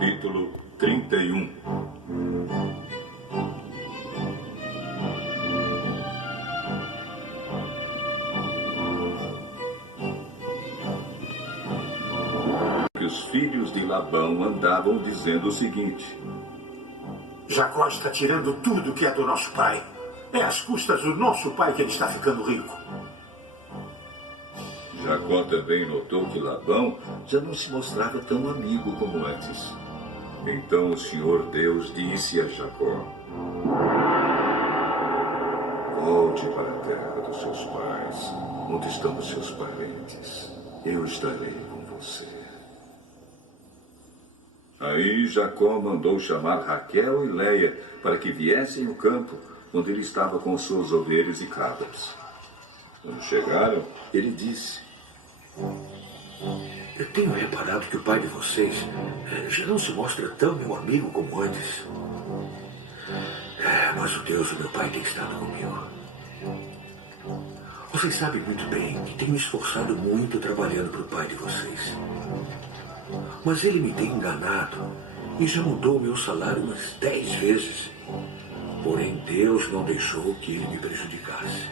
capítulo 31. Os filhos de Labão andavam dizendo o seguinte: Jacó está tirando tudo que é do nosso pai. É às custas do nosso pai que ele está ficando rico. Jacó também notou que Labão já não se mostrava tão amigo como antes. Então o Senhor Deus disse a Jacó: volte para a terra dos seus pais, onde estão os seus parentes. Eu estarei com você. Aí Jacó mandou chamar Raquel e Leia para que viessem ao campo, onde ele estava com suas ovelhas e cabras. Quando chegaram, ele disse: Eu tenho reparado que o pai de vocês já não se mostra tão meu amigo como antes. Mas o Deus do meu pai tem estado comigo. Vocês sabem muito bem que tenho me esforçado muito trabalhando para o pai de vocês. Mas ele me tem enganado e já mudou o meu salário umas 10 vezes. Porém, Deus não deixou que ele me prejudicasse.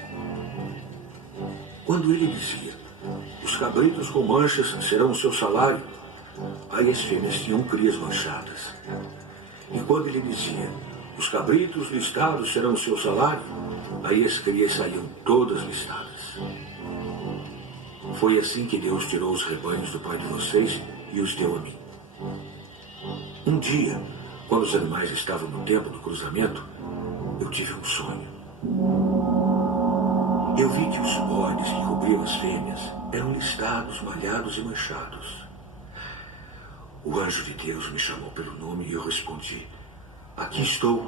Quando ele dizia: os cabritos com manchas serão o seu salário, aí as fêmeas tinham crias manchadas. E quando ele dizia: os cabritos listados serão o seu salário, aí as crias saíam todas listadas. Foi assim que Deus tirou os rebanhos do pai de vocês e os deu a mim. Um dia, quando os animais estavam no tempo do cruzamento, eu tive um sonho. Eu vi que os bodes que cobriam as fêmeas eram listados, malhados e manchados. O anjo de Deus me chamou pelo nome e eu respondi: aqui estou.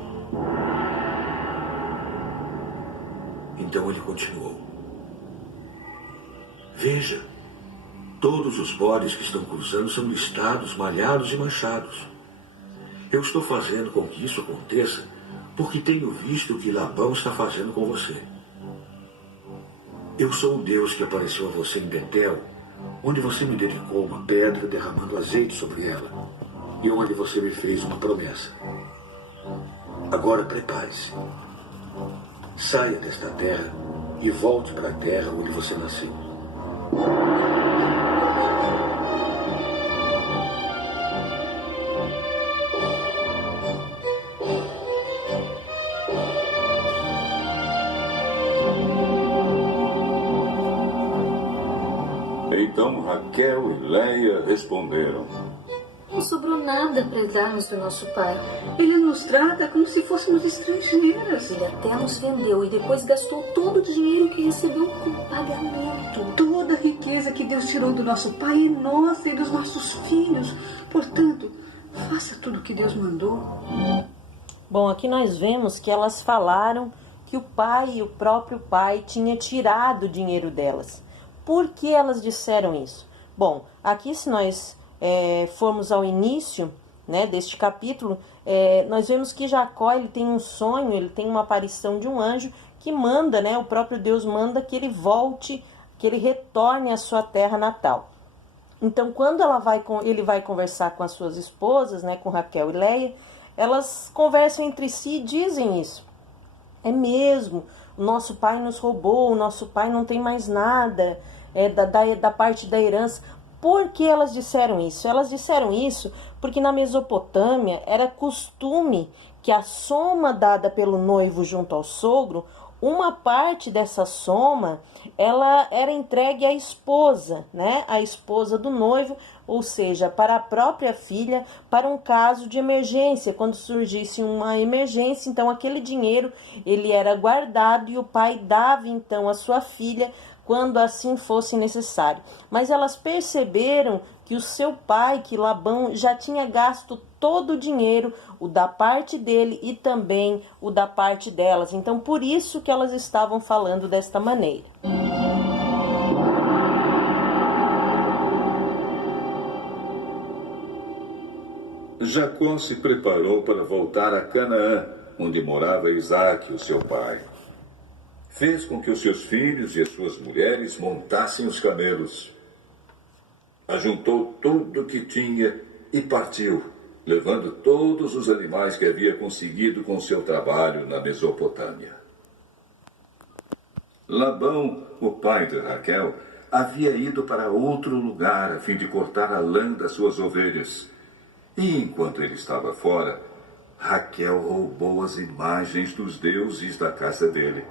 Então ele continuou: veja, todos os bodes que estão cruzando são listados, malhados e manchados. Eu estou fazendo com que isso aconteça porque tenho visto o que Labão está fazendo com você. Eu sou o Deus que apareceu a você em Betel, onde você me dedicou uma pedra derramando azeite sobre ela, e onde você me fez uma promessa. Agora prepare-se. Saia desta terra e volte para a terra onde você nasceu. Então Raquel e Leia responderam: não sobrou nada para darmos do nosso pai. Ele nos trata como se fôssemos estrangeiras. Ele até nos vendeu e depois gastou todo o dinheiro que recebeu como pagamento. Toda a riqueza que Deus tirou do nosso pai é nossa e dos nossos filhos. Portanto, faça tudo o que Deus mandou. Bom, aqui nós vemos que elas falaram que o pai, o próprio pai, tinha tirado o dinheiro delas. Por que elas disseram isso? Bom, aqui se nós formos ao início, né, deste capítulo, nós vemos que Jacó ele tem um sonho, ele tem uma aparição de um anjo que manda, né, o próprio Deus manda que ele volte, que ele retorne à sua terra natal. Então, quando ele vai conversar com as suas esposas, né, com Raquel e Leia, elas conversam entre si e dizem isso. É mesmo, o nosso pai nos roubou, o nosso pai não tem mais nada da parte da herança. Por que elas disseram isso? Elas disseram isso porque na Mesopotâmia era costume que a soma dada pelo noivo junto ao sogro, uma parte dessa soma, ela era entregue à esposa, né? A esposa do noivo, ou seja, para a própria filha, para um caso de emergência. Quando surgisse uma emergência, então aquele dinheiro ele era guardado e o pai dava então à sua filha quando assim fosse necessário. Mas elas perceberam que o seu pai, que Labão, já tinha gasto todo o dinheiro, o da parte dele e também o da parte delas. Então, por isso que elas estavam falando desta maneira. Jacó se preparou para voltar a Canaã, onde morava Isaque, o seu pai. Fez com que os seus filhos e as suas mulheres montassem os camelos. Ajuntou tudo o que tinha e partiu, levando todos os animais que havia conseguido com seu trabalho na Mesopotâmia. Labão, o pai de Raquel, havia ido para outro lugar a fim de cortar a lã das suas ovelhas. E enquanto ele estava fora, Raquel roubou as imagens dos deuses da casa dele.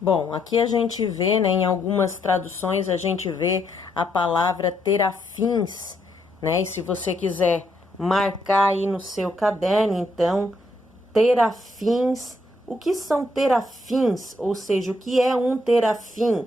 Bom, aqui a gente vê, né, em algumas traduções a gente vê a palavra terafins, né? E se você quiser marcar aí no seu caderno, então, terafins. O que são terafins? Ou seja, o que é um terafim?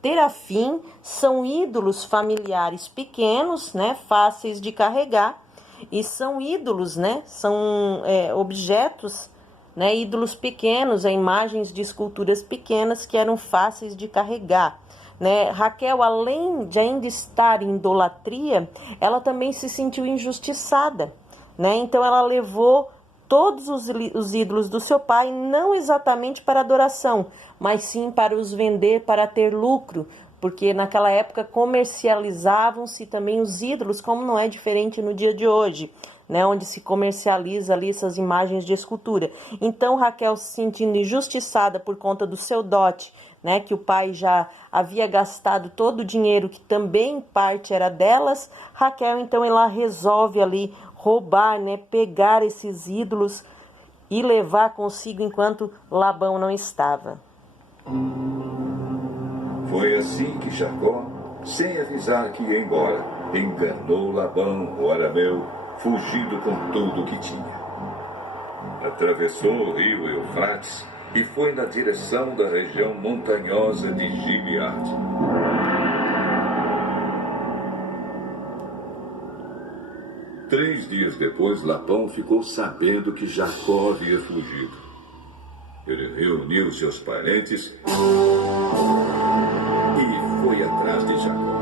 Terafim são ídolos familiares pequenos, né, fáceis de carregar, e são ídolos, né, são objetos, né, ídolos pequenos, imagens de esculturas pequenas que eram fáceis de carregar. Né? Raquel, além de ainda estar em idolatria, ela também se sentiu injustiçada, né? Então ela levou todos os ídolos do seu pai, não exatamente para adoração, mas sim para os vender, para ter lucro, porque naquela época comercializavam-se também os ídolos, como não é diferente no dia de hoje, né, onde se comercializa ali essas imagens de escultura. Então Raquel, se sentindo injustiçada por conta do seu dote, né, que o pai já havia gastado todo o dinheiro, que também parte era delas, Raquel então ela resolve ali roubar, né, pegar esses ídolos e levar consigo enquanto Labão não estava. Foi assim que Jacó, sem avisar que ia embora, enganou Labão, o arameu, fugindo com tudo o que tinha. Atravessou o rio Eufrates e foi na direção da região montanhosa de Gileade. Três dias depois, Labão ficou sabendo que Jacó havia fugido. Ele reuniu seus parentes e foi atrás de Jacó.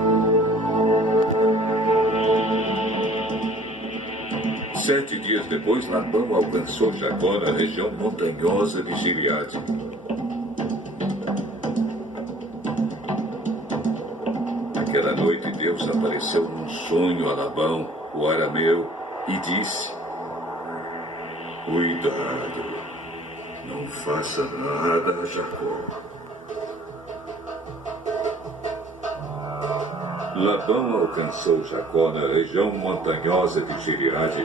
7 dias depois, Labão alcançou Jacó na região montanhosa de Gileade. Naquela noite, Deus apareceu num sonho a Labão, o arameu, e disse: "Cuidado, não faça nada a Jacó." Labão alcançou Jacó na região montanhosa de Gileade,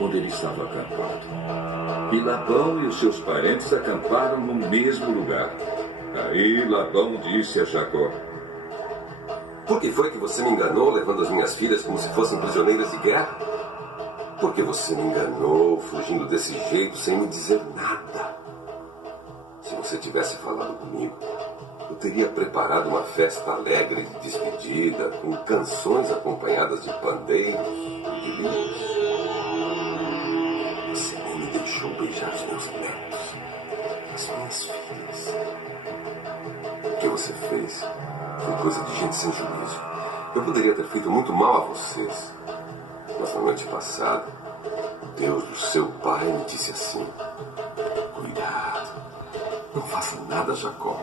onde ele estava acampado. E Labão e os seus parentes acamparam no mesmo lugar. Aí Labão disse a Jacó: "Por que foi que você me enganou, levando as minhas filhas como se fossem prisioneiras de guerra? Por que você me enganou, fugindo desse jeito, sem me dizer nada? Se você tivesse falado comigo, eu teria preparado uma festa alegre de despedida, com canções acompanhadas de pandeiros e de liras. Você nem me deixou beijar os meus netos, as minhas filhas. O que você fez foi coisa de gente sem juízo. Eu poderia ter feito muito mal a vocês. Mas na noite passada, o Deus do seu pai me disse assim: cuidado, não faça nada, Jacó.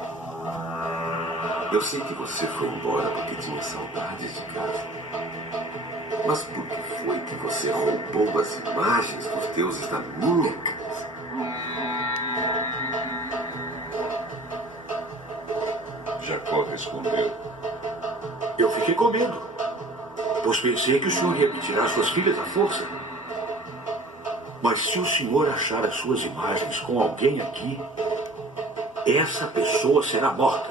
Eu sei que você foi embora porque tinha saudades de casa. Mas por que foi que você roubou as imagens dos deuses da minha casa?" Jacó respondeu: Eu fiquei com medo, pois pensei que o senhor ia me tirar suas filhas à força. Mas se o senhor achar as suas imagens com alguém aqui, essa pessoa será morta.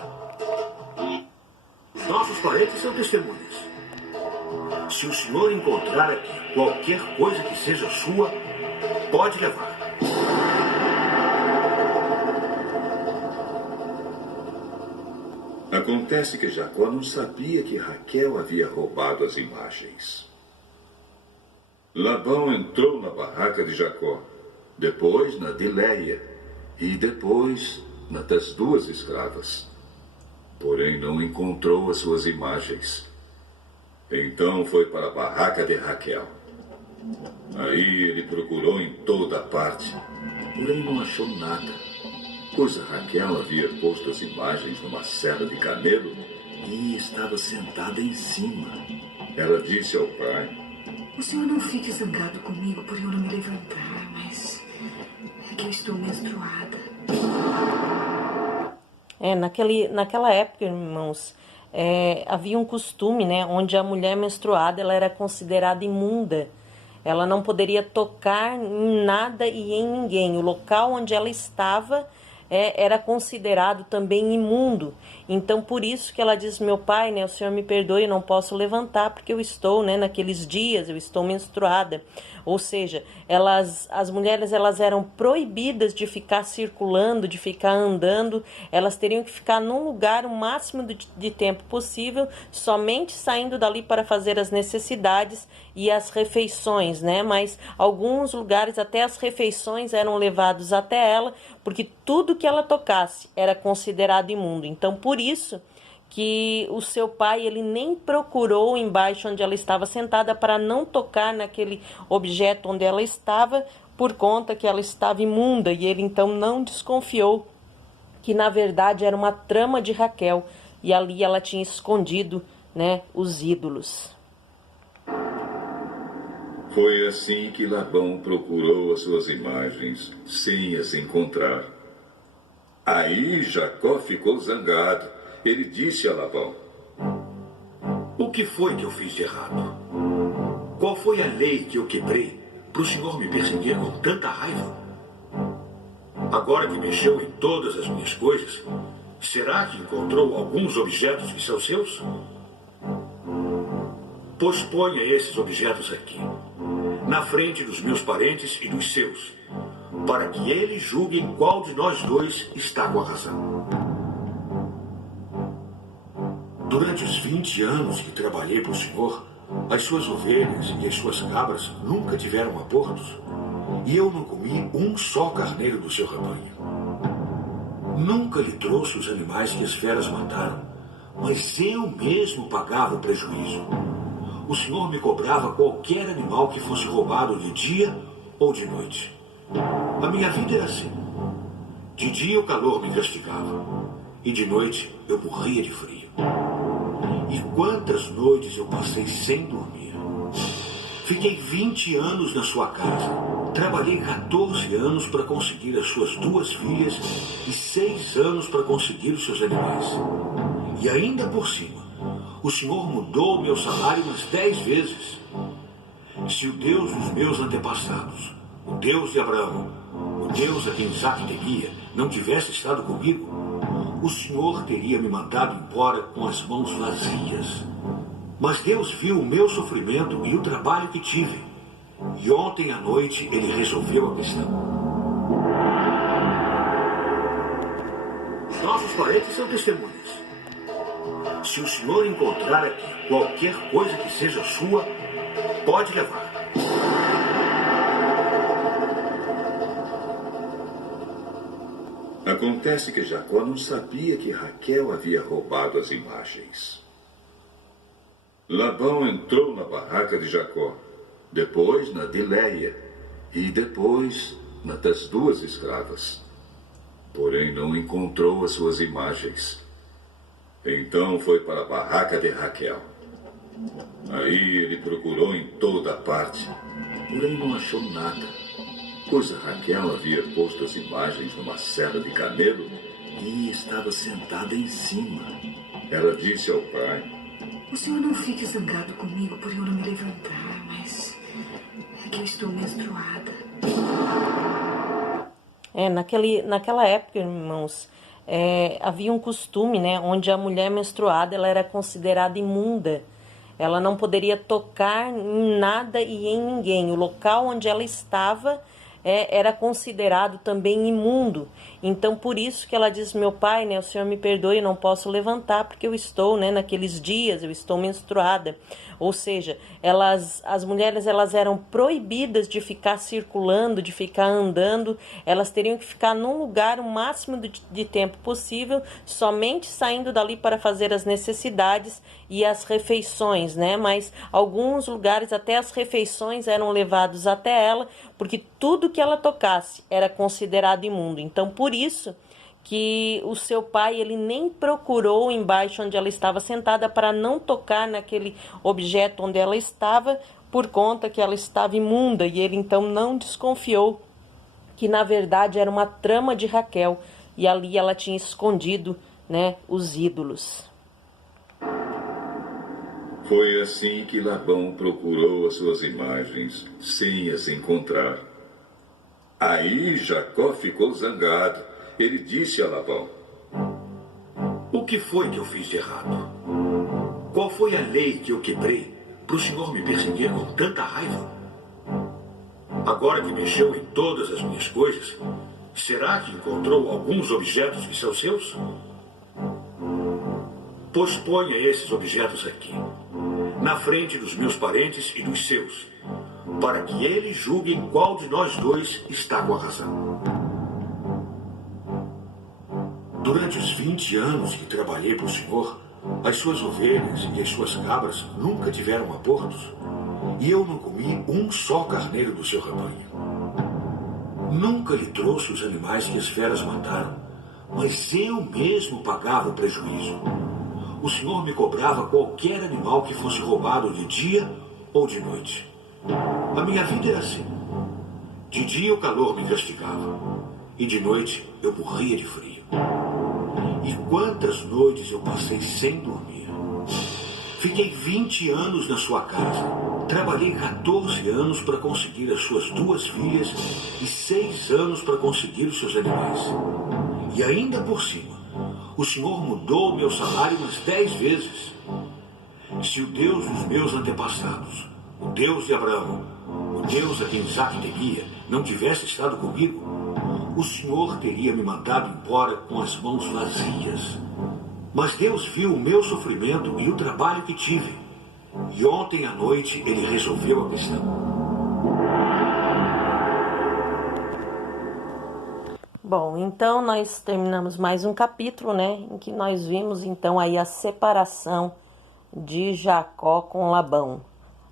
Os nossos parentes são testemunhas. Se o senhor encontrar aqui qualquer coisa que seja sua, pode levar. Acontece que Jacó não sabia que Raquel havia roubado as imagens. Labão entrou na barraca de Jacó, depois na de Leia e depois na das 2 escravas. Porém não encontrou as suas imagens. Então foi para a barraca de Raquel. Aí ele procurou em toda parte, porém não achou nada, pois a Raquel havia posto as imagens numa sela de camelo e estava sentada em cima. Ela disse ao pai: O senhor não fique zangado comigo por eu não me levantar, mas é que eu estou menstruada. Naquela época, irmãos, havia um costume, né, onde a mulher menstruada ela era considerada imunda. Ela não poderia tocar em nada e em ninguém. O local onde ela estava era considerado também imundo. Então, por isso que ela diz, meu pai, né, o senhor me perdoe, eu não posso levantar, porque eu estou, né, naqueles dias, eu estou menstruada. Ou seja, as mulheres elas eram proibidas de ficar circulando, de ficar andando, elas teriam que ficar num lugar o máximo de tempo possível, somente saindo dali para fazer as necessidades e as refeições, né? Mas alguns lugares até as refeições eram levados até ela, porque tudo que ela tocasse era considerado imundo. Então, por isso que o seu pai ele nem procurou embaixo onde ela estava sentada para não tocar naquele objeto onde ela estava, por conta que ela estava imunda, e ele então não desconfiou que na verdade era uma trama de Raquel, e ali ela tinha escondido, né, os ídolos. Foi assim que Labão procurou as suas imagens, sem as encontrar. Aí Jacó ficou zangado. Ele disse a Labão: O que foi que eu fiz de errado? Qual foi a lei que eu quebrei para o senhor me perseguir com tanta raiva? Agora que mexeu em todas as minhas coisas, será que encontrou alguns objetos que são seus? Pois ponha esses objetos aqui, na frente dos meus parentes e dos seus, para que eles julguem qual de nós dois está com a razão. Durante os 20 anos que trabalhei para o senhor, as suas ovelhas e as suas cabras nunca tiveram abortos, e eu não comi um só carneiro do seu rebanho. Nunca lhe trouxe os animais que as feras mataram, mas eu mesmo pagava o prejuízo. O senhor me cobrava qualquer animal que fosse roubado de dia ou de noite. A minha vida era assim. De dia o calor me castigava, e de noite eu morria de frio. E quantas noites eu passei sem dormir. Fiquei 20 anos na sua casa. Trabalhei 14 anos para conseguir as suas 2 filhas e 6 anos para conseguir os seus animais. E ainda por cima, o senhor mudou o meu salário umas 10 vezes. Se o Deus dos meus antepassados, o Deus de Abraão, o Deus a quem Isaac temia, não tivesse estado comigo, o senhor teria me mandado embora com as mãos vazias. Mas Deus viu o meu sofrimento e o trabalho que tive. E ontem à noite ele resolveu a questão. Nossos parentes são testemunhas. Se o senhor encontrar aqui qualquer coisa que seja sua, pode levar. Acontece que Jacó não sabia que Raquel havia roubado as imagens. Labão entrou na barraca de Jacó, depois na de Léia e depois na das 2 escravas. Porém não encontrou as suas imagens. Então foi para a barraca de Raquel. Aí ele procurou em toda parte, porém não achou nada, pois a Raquel havia posto as imagens numa sela de camelo e estava sentada em cima. Ela disse ao pai: O senhor não fique zangado comigo por eu não me levantar, mas é que eu estou menstruada. Naquela época, irmãos, havia um costume, né, onde a mulher menstruada ela era considerada imunda. Ela não poderia tocar em nada e em ninguém. O local onde ela estava era considerado também imundo. Então, por isso que ela diz, meu pai, né, o senhor me perdoe, eu não posso levantar, porque eu estou, né, naqueles dias, eu estou menstruada. Ou seja, as mulheres elas eram proibidas de ficar circulando, de ficar andando, elas teriam que ficar num lugar o máximo de tempo possível, somente saindo dali para fazer as necessidades e as refeições, né? Mas alguns lugares até as refeições eram levados até ela, porque tudo que ela tocasse era considerado imundo. Então, por isso que o seu pai ele nem procurou embaixo onde ela estava sentada para não tocar naquele objeto onde ela estava, por conta que ela estava imunda, e ele então não desconfiou que na verdade era uma trama de Raquel, e ali ela tinha escondido, né, os ídolos. Foi assim que Labão procurou as suas imagens, sem as encontrar. Aí Jacó ficou zangado. Ele disse a Labão: O que foi que eu fiz de errado? Qual foi a lei que eu quebrei para o senhor me perseguir com tanta raiva? Agora que mexeu em todas as minhas coisas, será que encontrou alguns objetos que são seus? Pois ponha esses objetos aqui, na frente dos meus parentes e dos seus, para que eles julguem qual de nós dois está com a razão. Durante os 20 anos que trabalhei para o senhor, as suas ovelhas e as suas cabras nunca tiveram abortos, e eu não comi um só carneiro do seu rebanho. Nunca lhe trouxe os animais que as feras mataram, mas eu mesmo pagava o prejuízo. O senhor me cobrava qualquer animal que fosse roubado de dia ou de noite. A minha vida era assim. De dia o calor me castigava, e de noite eu morria de frio. E quantas noites eu passei sem dormir. Fiquei 20 anos na sua casa. Trabalhei 14 anos para conseguir as suas 2 filhas e 6 anos para conseguir os seus animais. E ainda por cima, o senhor mudou o meu salário umas 10 vezes. Se o Deus dos meus antepassados, o Deus de Abraão, o Deus a quem Isaac temia, não tivesse estado comigo, o senhor teria me mandado embora com as mãos vazias. Mas Deus viu o meu sofrimento e o trabalho que tive. E ontem à noite ele resolveu a questão. Bom, então nós terminamos mais um capítulo, né, em que nós vimos então aí a separação de Jacó com Labão.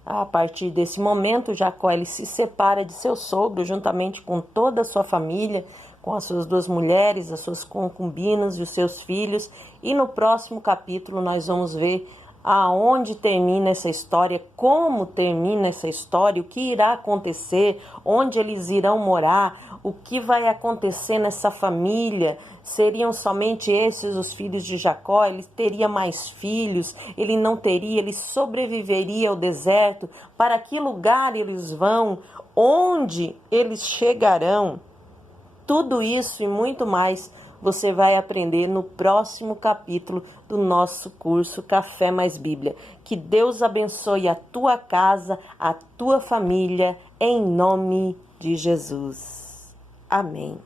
A partir desse momento, Jacó ele se separa de seu sogro juntamente com toda a sua família, com as suas 2 mulheres, as suas concubinas e os seus filhos. E no próximo capítulo nós vamos ver aonde termina essa história, como termina essa história, o que irá acontecer, onde eles irão morar, o que vai acontecer nessa família. Seriam somente esses os filhos de Jacó? Ele teria mais filhos? Ele não teria? Ele sobreviveria ao deserto? Para que lugar eles vão? Onde eles chegarão? Tudo isso e muito mais você vai aprender no próximo capítulo do nosso curso Café Mais Bíblia. Que Deus abençoe a tua casa, a tua família, em nome de Jesus. Amém.